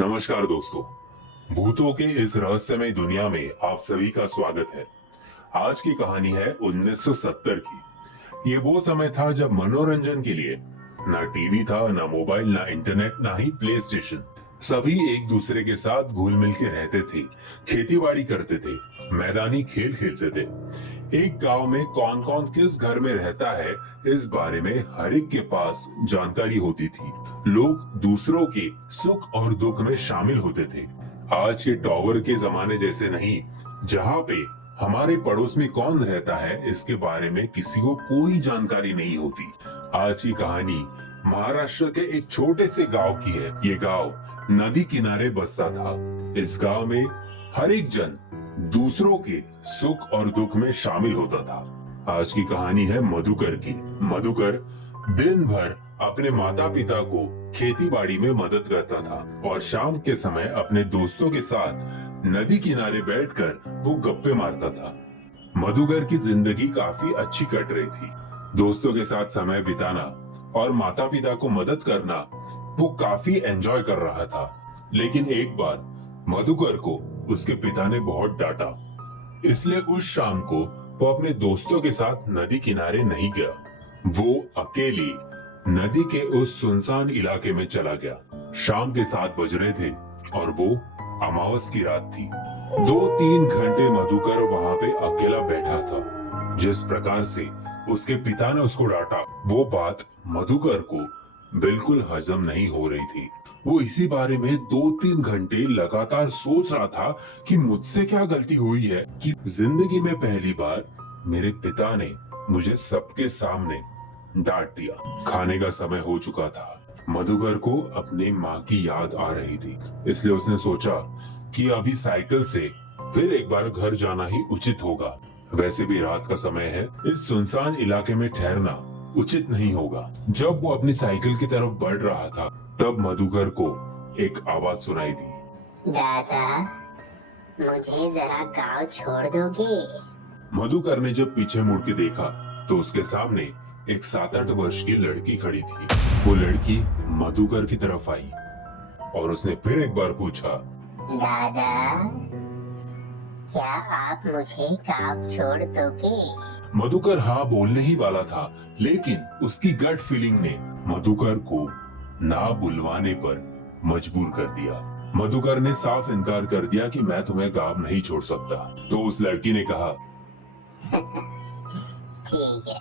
नमस्कार दोस्तों। भूतों के इस रहस्यमय दुनिया में आप सभी का स्वागत है। आज की कहानी है 1970 की। ये वो समय था जब मनोरंजन के लिए ना टीवी था, ना मोबाइल, ना इंटरनेट, ना ही प्ले स्टेशन। सभी एक दूसरे के साथ घुल मिल के रहते थे, खेती बाड़ी करते थे, मैदानी खेल खेलते थे। एक गांव में कौन कौन किस घर में रहता है, इस बारे में हर एक के पास जानकारी होती थी। लोग दूसरों के सुख और दुख में शामिल होते थे। आज के टॉवर के जमाने जैसे नहीं, जहाँ पे हमारे पड़ोस में कौन रहता है इसके बारे में किसी को कोई जानकारी नहीं होती। आज की कहानी महाराष्ट्र के एक छोटे से गांव की है। ये गांव नदी किनारे बसता था। इस गांव में हर एक जन दूसरों के सुख और दुख में शामिल होता था। आज की कहानी है मधुकर की। मधुकर दिन भर अपने माता पिता को खेती बाड़ी में मदद करता था और शाम के समय अपने दोस्तों के साथ नदी किनारे बैठकर वो गप्पे मारता था। मधुकर की जिंदगी काफी अच्छी कट रही थी। दोस्तों के साथ समय बिताना और माता पिता को मदद करना वो काफी एंजॉय कर रहा था। लेकिन एक बार मधुकर को उसके पिता ने बहुत डांटा, इसलिए उस शाम को वो अपने दोस्तों के साथ नदी किनारे नहीं गया। वो अकेली नदी के उस सुनसान इलाके में चला गया। शाम के 7 बज रहे थे और वो अमावस की रात थी। 2-3 घंटे मधुकर वहां पे अकेला बैठा था। जिस प्रकार से उसके पिता ने उसको डांटा, वो बात मधुकर को बिल्कुल हजम नहीं हो रही थी। वो इसी बारे में 2-3 घंटे लगातार सोच रहा था कि मुझसे क्या गलती हुई है कि जिंदगी में पहली बार मेरे पिता ने मुझे सबके सामने डांट दिया। खाने का समय हो चुका था। मधुकर को अपनी माँ की याद आ रही थी, इसलिए उसने सोचा कि अभी साइकिल से फिर एक बार घर जाना ही उचित होगा। वैसे भी रात का समय है, इस सुनसान इलाके में ठहरना उचित नहीं होगा। जब वो अपनी साइकिल की तरफ बढ़ रहा था, तब मधुकर को एक आवाज सुनाई दी। दादा, मुझे जरा गांव छोड़ दोगे? मधुकर ने जब पीछे मुड़ के देखा तो उसके सामने एक 7-8 वर्ष की लड़की खड़ी थी। वो लड़की मधुकर की तरफ आई और उसने फिर एक बार पूछा, दादा, क्या आप मुझे गांव छोड़ दोगे? मधुकर हाँ बोलने ही वाला था, लेकिन उसकी गट फीलिंग ने मधुकर को ना बुलवाने पर मजबूर कर दिया। मधुकर ने साफ इनकार कर दिया कि मैं तुम्हें गांव नहीं छोड़ सकता। तो उस लड़की ने कहा, ठीक है,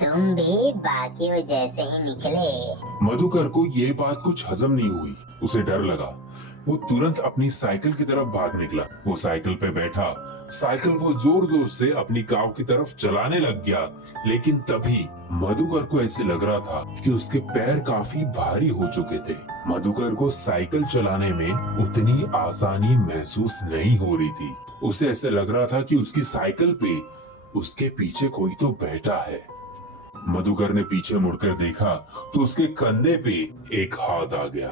तुम भी बाकी वो जैसे ही निकले। मधुकर को ये बात कुछ हजम नहीं हुई। उसे डर लगा। वो तुरंत अपनी साइकिल की तरफ भाग निकला। वो साइकिल पे बैठा। साइकिल वो जोर जोर से अपनी गांव की तरफ चलाने लग गया। लेकिन तभी मधुकर को ऐसे लग रहा था कि उसके पैर काफी भारी हो चुके थे। मधुकर को साइकिल चलाने में उतनी आसानी महसूस नहीं हो रही थी। उसे ऐसे लग रहा था कि उसकी साइकिल पे उसके पीछे कोई तो बैठा है। मधुकर ने पीछे मुड़कर देखा तो उसके कंधे पे एक हाथ आ गया।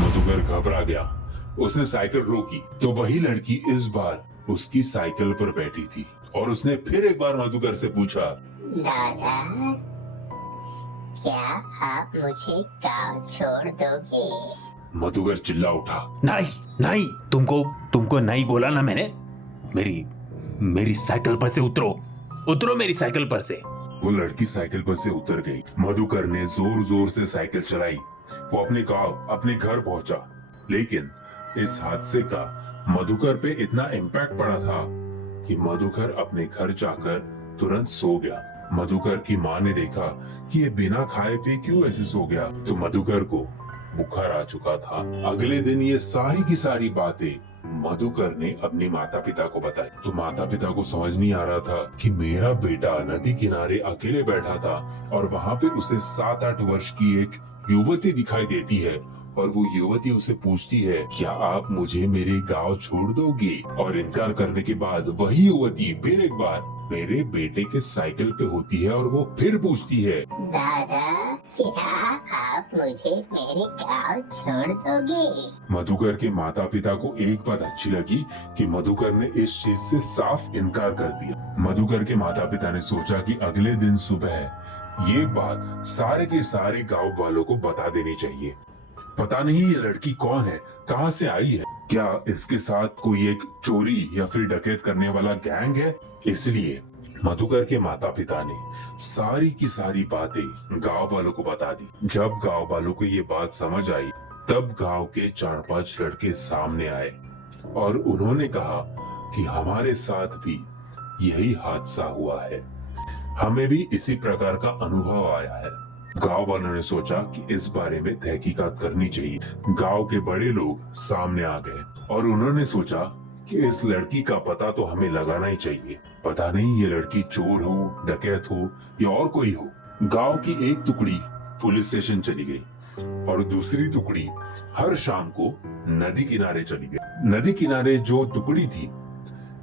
मधुकर घबरा गया। उसने साइकिल रोकी तो वही लड़की इस बार उसकी साइकिल पर बैठी थी और उसने फिर एक बार मधुकर से पूछा, दादा, क्या आप मुझे गांव छोड़ दोगे? मधुकर चिल्ला उठा, नहीं नहीं, तुमको नहीं बोला ना मैंने। मेरी साइकिल पर से उतरो मेरी साइकिल पर से। वो लड़की साइकिल पर से उतर गई। मधुकर ने जोर जोर से साइकिल चलाई। वो अपने गांव, अपने घर पहुंचा। लेकिन इस हादसे का मधुकर पे इतना इम्पैक्ट पड़ा था कि मधुकर अपने घर जाकर तुरंत सो गया। मधुकर की माँ ने देखा कि ये बिना खाए पिए क्यों ऐसे सो गया, तो मधुकर को बुखार आ चुका था। अगले दिन ये सारी की सारी बातें मधुकर ने अपने माता पिता को बताई। तो माता पिता को समझ नहीं आ रहा था कि मेरा बेटा नदी किनारे अकेले बैठा था और वहां पे उसे 7-8 वर्ष की एक युवती दिखाई देती है और वो युवती उसे पूछती है, क्या आप मुझे मेरे गांव छोड़ दोगे? और इनकार करने के बाद वही युवती फिर एक बार मेरे बेटे के साइकिल पे होती है और वो फिर पूछती है, दादा, क्या आप मुझे मेरे गांव छोड़ दोगे? मधुकर के माता पिता को एक बात अच्छी लगी कि मधुकर ने इस चीज से साफ इनकार कर दिया। मधुकर के माता पिता ने सोचा कि अगले दिन सुबह ये बात सारे के सारे गांव वालों को बता देनी चाहिए। पता नहीं ये लड़की कौन है, कहाँ से आई है, क्या इसके साथ कोई एक चोरी या फिर डकैत करने वाला गैंग है। इसलिए मधुकर के माता पिता ने सारी की सारी बातें गांव वालों को बता दी। जब गांव वालों को ये बात समझ आई तब गांव के 4-5 लड़के सामने आए और उन्होंने कहा कि हमारे साथ भी यही हादसा हुआ है, हमें भी इसी प्रकार का अनुभव आया है। गांव वालों ने सोचा कि इस बारे में तहकीकात करनी चाहिए। गांव के बड़े लोग सामने आ गए और उन्होंने सोचा कि इस लड़की का पता तो हमें लगाना ही चाहिए। पता नहीं ये लड़की चोर हो, डकैत हो या और कोई हो। गांव की एक टुकड़ी पुलिस स्टेशन चली गई और दूसरी टुकड़ी हर शाम को नदी किनारे चली गई। नदी किनारे जो टुकड़ी थी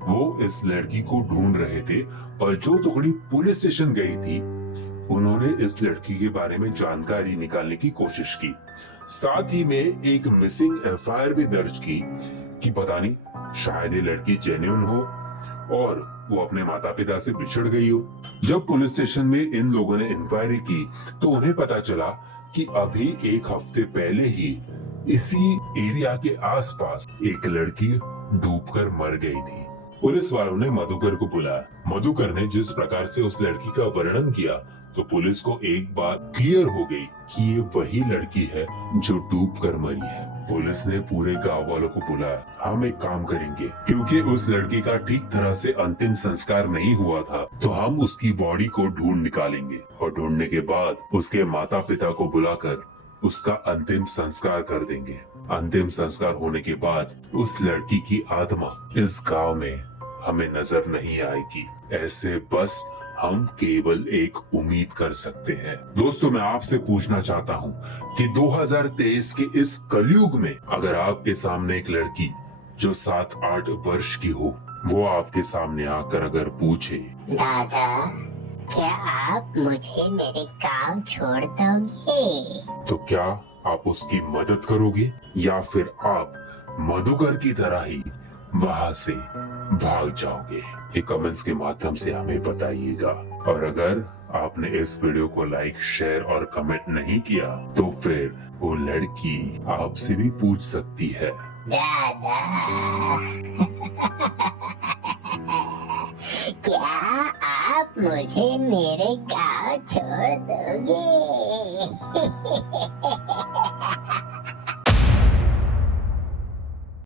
वो इस लड़की को ढूंढ रहे थे और जो टुकड़ी पुलिस स्टेशन गई थी उन्होंने इस लड़की के बारे में जानकारी निकालने की कोशिश की। साथ ही में एक मिसिंग एफआईआर भी दर्ज की कि पता नहीं शायद ये लड़की जेन्युइन हो और वो अपने माता पिता से बिछड़ गई हो। जब पुलिस स्टेशन में इन लोगों ने इंक्वायरी की तो उन्हें पता चला कि अभी 1 हफ्ते पहले ही इसी एरिया के आसपास एक लड़की डूबकर मर गई थी। पुलिस वालों ने मधुकर को बुलाया। मधुकर ने जिस प्रकार से उस लड़की का वर्णन किया तो पुलिस को एक बात क्लियर हो गई कि ये वही लड़की है जो डूबकर मरी है। पुलिस ने पूरे गांव वालों को बुलाया। हम एक काम करेंगे, क्योंकि उस लड़की का ठीक तरह से अंतिम संस्कार नहीं हुआ था तो हम उसकी बॉडी को ढूंढ निकालेंगे और ढूंढने के बाद उसके माता पिता को बुलाकर उसका अंतिम संस्कार कर देंगे। अंतिम संस्कार होने के बाद उस लड़की की आत्मा इस गांव में हमें नजर नहीं आएगी। ऐसे बस हम केवल एक उम्मीद कर सकते हैं। दोस्तों, मैं आपसे पूछना चाहता हूँ कि 2023 के इस कलयुग में अगर आपके सामने एक लड़की जो 7-8 वर्ष की हो, वो आपके सामने आकर अगर पूछे, दादा क्या आप मुझे मेरे गांव छोड़ दोगे, तो क्या आप उसकी मदद करोगे या फिर आप मधुकर की तरह ही वहां से भाग जाओगे? ये कमेंट्स के माध्यम से हमें बताइएगा। और अगर आपने इस वीडियो को लाइक, शेयर और कमेंट नहीं किया तो फिर वो लड़की आपसे भी पूछ सकती है, दादा क्या आप मुझे मेरे गांव छोड़ दोगे?